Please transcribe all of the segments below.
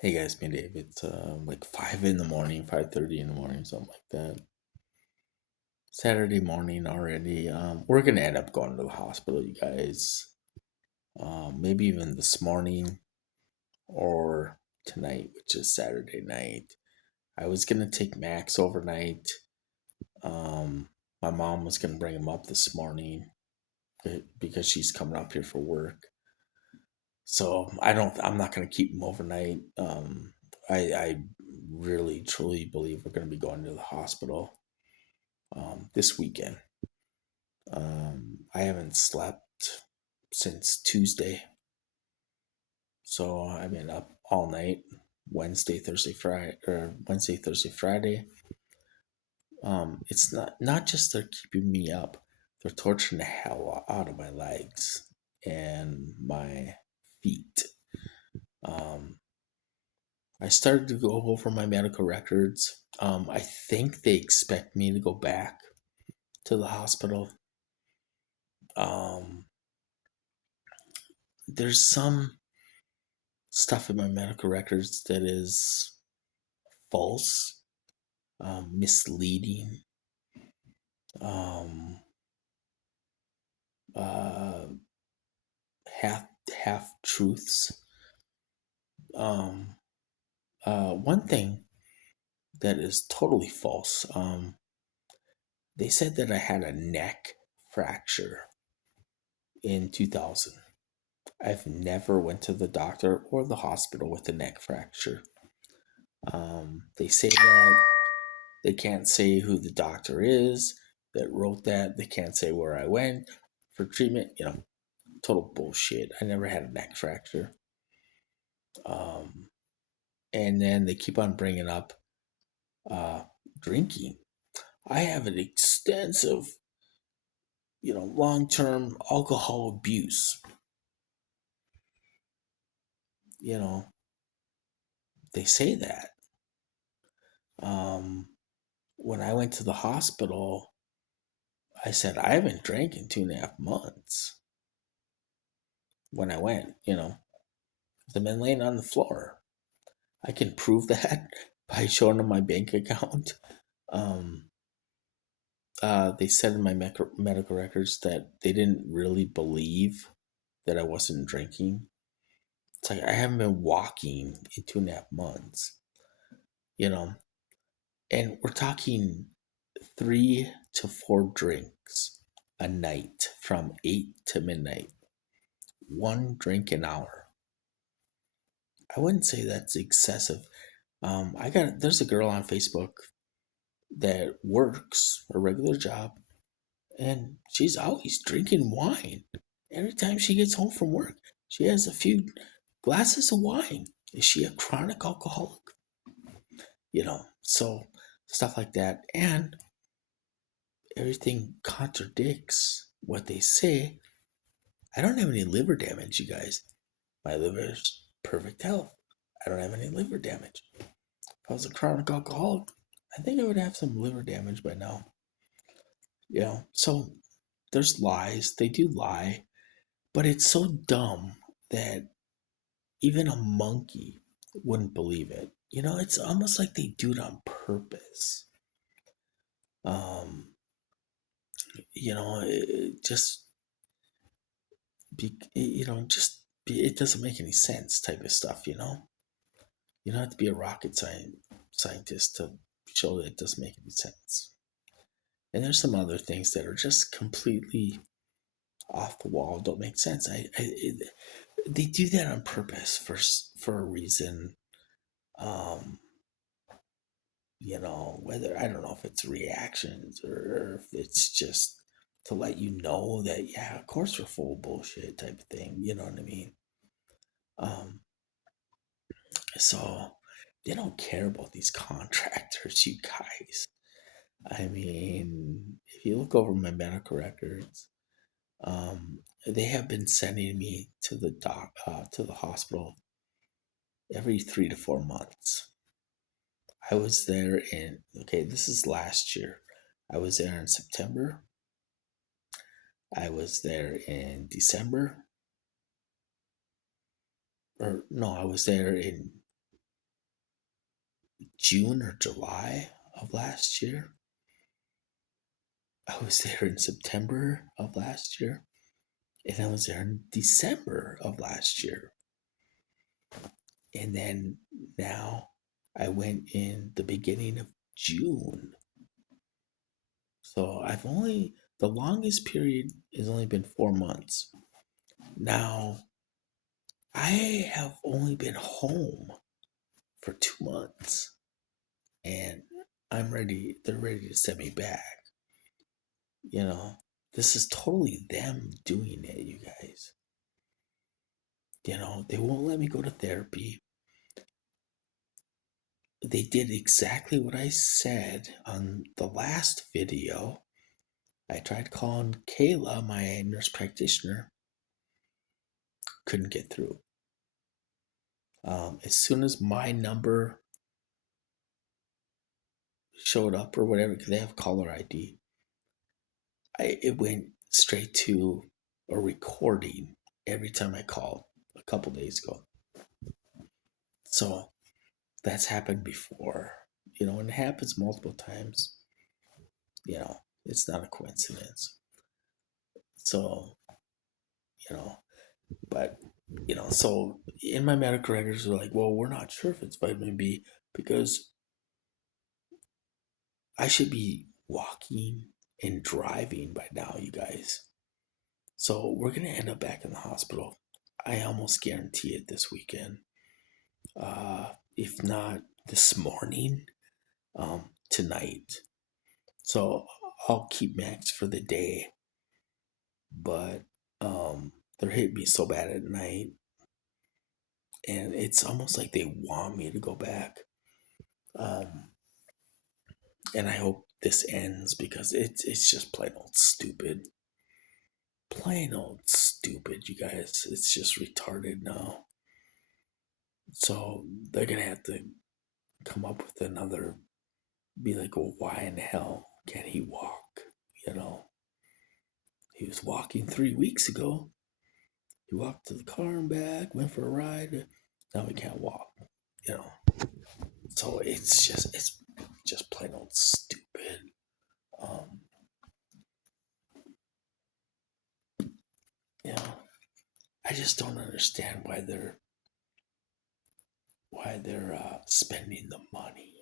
Hey guys, me Dave. It's like 5 in the morning, 5:30 in the morning, something like that. Saturday morning already. We're gonna end up going to the hospital, you guys. Maybe even this morning or tonight, which is Saturday night. I was gonna take Max overnight. Um, my mom was gonna bring him up this morning because she's coming up here for work. So I don't. I'm not gonna keep him overnight. I really truly believe we're gonna be going to the hospital this weekend. I haven't slept since Tuesday, so I've been up all night. Wednesday, Thursday, Friday, or Wednesday, Thursday, Friday. It's not just they're keeping me up; they're torturing the hell out of my legs and my feet. Um, I started to go over my medical records. I think they expect me to go back to the hospital. Um, there's some stuff in my medical records that is false, misleading, um, uh, half half truths. Um, one thing that is totally false. They said that I had a neck fracture in 2000. I've never went to the doctor or the hospital with a neck fracture. They say that they can't say who the doctor is that wrote that. They can't say where I went for treatment. Total bullshit. I never had a neck fracture. Um, and then they keep on bringing up uh, drinking. I have an extensive, long-term alcohol abuse. You know, they say that. Um, when I went to the hospital, I said I haven't drank in 2.5 months. When I went, I've been laying on the floor. I can prove that by showing them my bank account. Um, they said in my medical records that they didn't really believe that I wasn't drinking. It's like I haven't been walking in 2.5 months, you know, and we're talking 3 to 4 drinks a night from 8 to midnight, 1 drink an hour. I wouldn't say that's excessive. There's a girl on Facebook that works a regular job and she's always drinking wine. Every time she gets home from work, she has a few glasses of wine. Is she a chronic alcoholic? So stuff like that. And everything contradicts what they say. I don't have any liver damage, you guys. My liver's perfect health. I don't have any liver damage. If I was a chronic alcoholic, I think I would have some liver damage by now. So there's lies. They do lie, but it's so dumb that even a monkey wouldn't believe it. It's almost like they do it on purpose. Um, just it doesn't make any sense type of stuff. You don't have to be a scientist to show that it doesn't make any sense. And there's some other things that are just completely off the wall, don't make sense. They do that on purpose for a reason. Um, whether I don't know if it's reactions or if it's just to let you know that yeah, of course we're full of bullshit type of thing. You know what I mean? Um, so they don't care about these contractors, you guys. I mean, if you look over my medical records, they have been sending me to the hospital every 3 to 4 months. I was there this is last year. I was there in September. I was there in December. Or no, I was there in June or July of last year. I was there in September of last year. And I was there in December of last year. And then now I went in the beginning of June. So the longest period has only been 4 months. Now, I have only been home for 2 months and they're ready to send me back. You know, this is totally them doing it, you guys. They won't let me go to therapy. They did exactly what I said on the last video. I tried calling Kayla, my nurse practitioner, couldn't get through. As soon as my number showed up or whatever, because they have caller ID, it went straight to a recording every time I called a couple days ago. So that's happened before, and it happens multiple times. It's not a coincidence. So, you know, but, so in my medical records, they're like, well, we're not sure if it's vitamin B because I should be walking and driving by now, you guys. So we're going to end up back in the hospital. I almost guarantee it this weekend. If not this morning, tonight. So I'll keep Max for the day. But they're hitting me so bad at night. And it's almost like they want me to go back. And I hope this ends because it's just plain old stupid. Plain old stupid, you guys. It's just retarded now. So they're gonna have to come up with another. Be like, well, why in hell can't he walk? He was walking 3 weeks ago. He walked to the car and back, went for a ride. Now he can't walk. You know. So it's just plain old stupid. Um, I just don't understand why they're spending the money.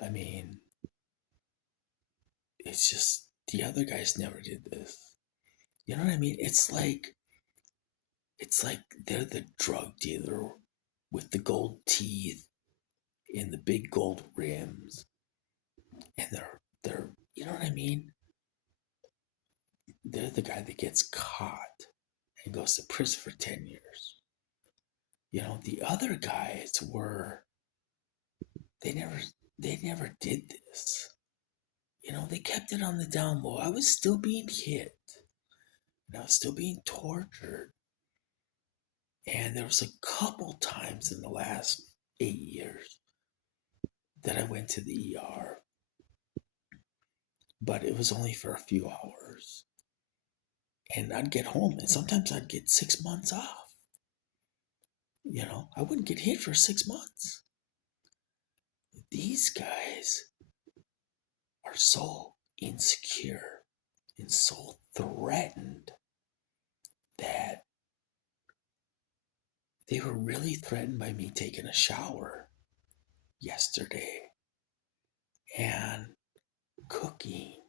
I mean, it's just the other guys never did this. You know what I mean? It's like they're the drug dealer with the gold teeth and the big gold rims, and they're you know what I mean? They're the guy that gets caught and goes to prison for 10 years. The other guys they never did this. They kept it on the down low. I was still being hit and I was still being tortured. And there was a couple times in the last 8 years that I went to the ER, but it was only for a few hours. And I'd get home and sometimes I'd get 6 months off. I wouldn't get hit for 6 months. These guys are so insecure and so threatened that they were really threatened by me taking a shower yesterday and cooking.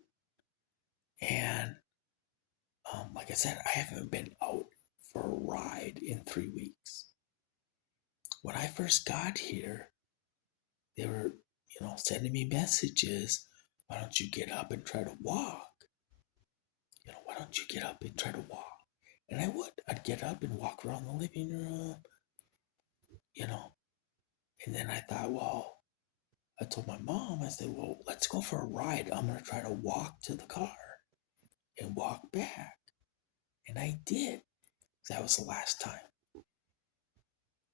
And like I said, I haven't been out for a ride in 3 weeks. When I first got here, they were, sending me messages. Why don't you get up and try to walk? Why don't you get up and try to walk? And I would. I'd get up and walk around the living room, And then I thought, well, I told my mom, I said, well, let's go for a ride. I'm going to try to walk to the car and walk back. And I did. That was the last time.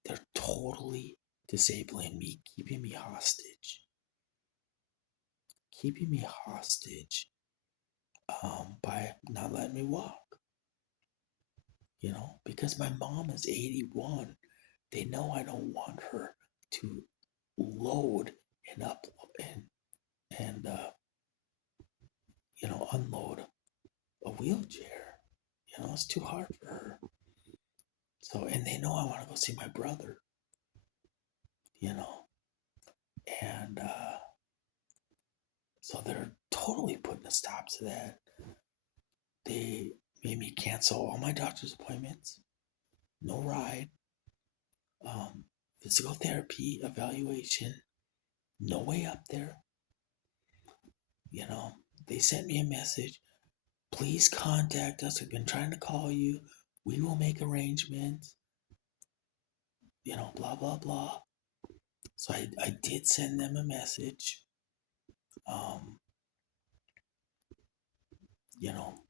They're totally disabling me, keeping me hostage. Keeping me hostage by not letting me walk. Because my mom is 81. they know I don't want her to load and upload and unload a wheelchair. It's too hard for her. So, and they know I want to go see my brother. And so they're totally putting a stop to that. They made me cancel all my doctor's appointments, no ride, physical therapy evaluation, no way up there. They sent me a message. Please contact us. We've been trying to call you. We will make arrangements. Blah, blah, blah. So I did send them a message. You know,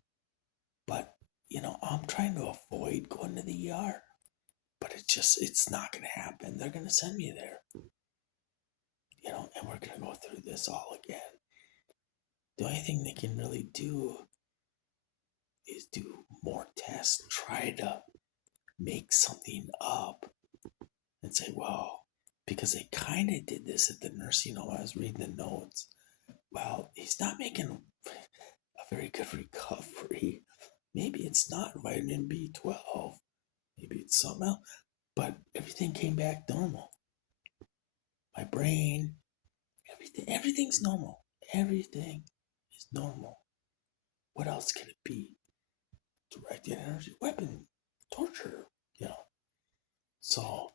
but, I'm trying to avoid going to the ER. But it's not going to happen. They're going to send me there. And we're going to go through this all again. The only thing they can really do is do more tests, try to make something up and say, well, because they kind of did this at the nursing home. I was reading the notes. Well, he's not making a very good recovery. Maybe it's not vitamin B12. Maybe it's something else. But everything came back normal. My brain, everything's normal. Everything is normal. What else could it be? Directed energy weapon, torture, So,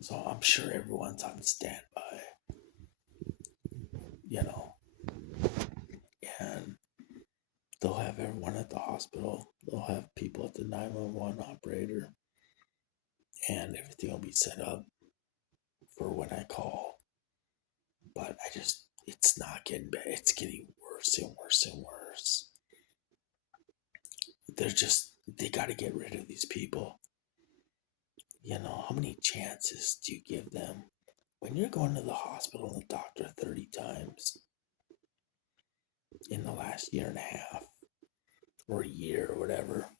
so I'm sure everyone's on standby, and they'll have everyone at the hospital. They'll have people at the 911 operator, and everything will be set up for when I call. But it's not getting better. It's getting worse and worse and worse. They got to get rid of these people. How many chances do you give them? When you're going to the hospital and the doctor 30 times in the last year and a half or a year or whatever,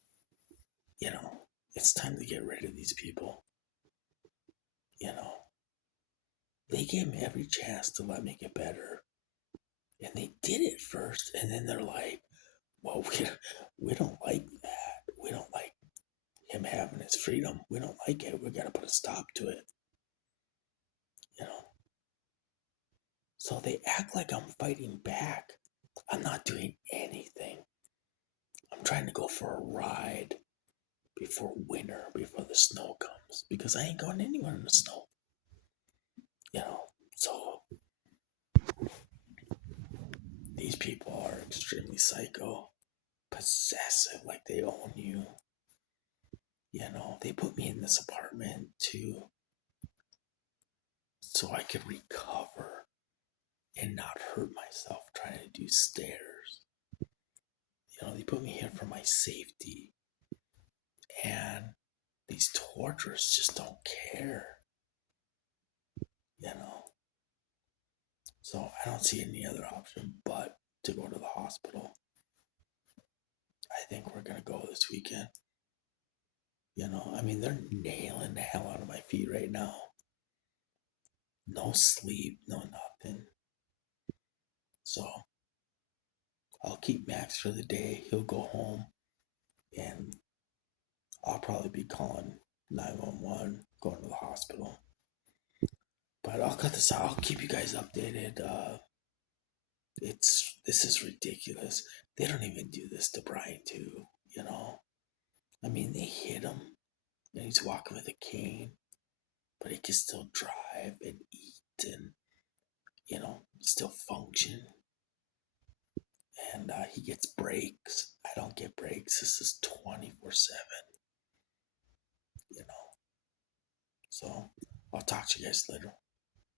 it's time to get rid of these people. They gave me every chance to let me get better. And they did it first. And then they're like, well, we don't like that. We don't like him having his freedom. We don't like it. We got to put a stop to it. So they act like I'm fighting back. I'm not doing anything. I'm trying to go for a ride before winter, before the snow comes, because I ain't going anywhere in the snow. So these people are extremely psycho, possessive, like they own you. They put me in this apartment so I could recover and not hurt myself trying to do stairs. They put me here for my safety. And these torturers just don't care. So I don't see any other option but to go to the hospital. I think we're going to go this weekend. They're nailing the hell out of my feet right now. No sleep, no nothing. So I'll keep Max for the day. He'll go home and I'll probably be calling 911, going to the hospital. But I'll cut this out. I'll keep you guys updated. This is ridiculous. They don't even do this to Brian too, they hit him and he's walking with a cane, but he can still drive and eat and still function. And he gets breaks. I don't get breaks. This is 24/7. So I'll talk to you guys later.